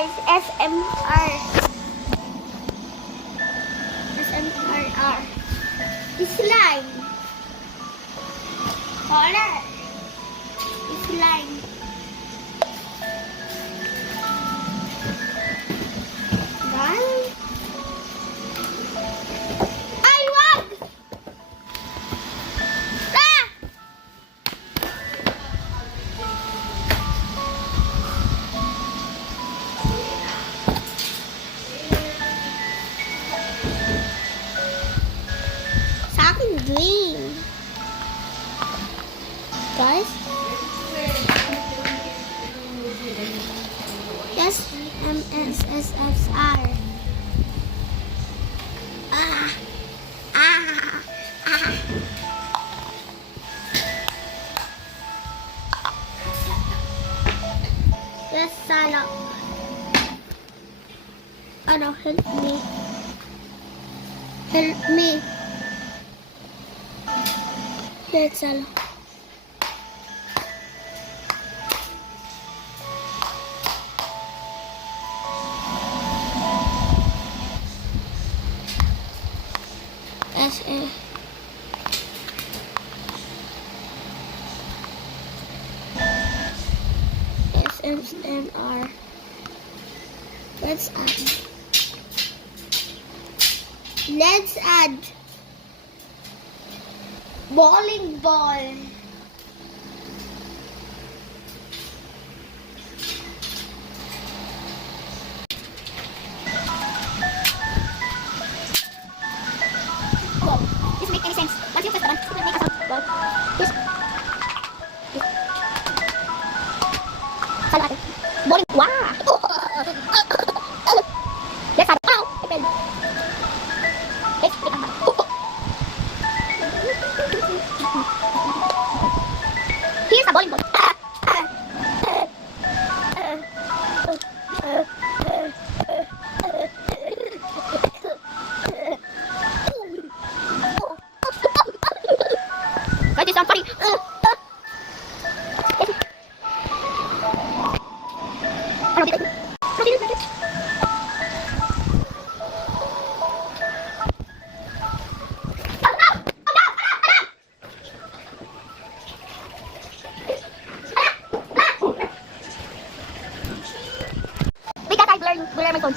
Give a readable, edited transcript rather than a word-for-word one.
guys, SMR. SMRR. Slime. Correct. Slime. Done. Ay, wag! Ah! Sa akin, green. Guys? Yes, MSSSR. Ah! Ah! Ah! Yes, sana. Ano, help me. Help me. Yes, sana. SA. SMR. Let's add. Let's add bowling ball. This make any sense. Once you press the button, it will make a sound. Ball. This. Saan natin? Bowling. Wow! Let's have it. Ow! I fell. Let's pick up. Here's a bowling ball. That is funny. Wait, I blur my phone.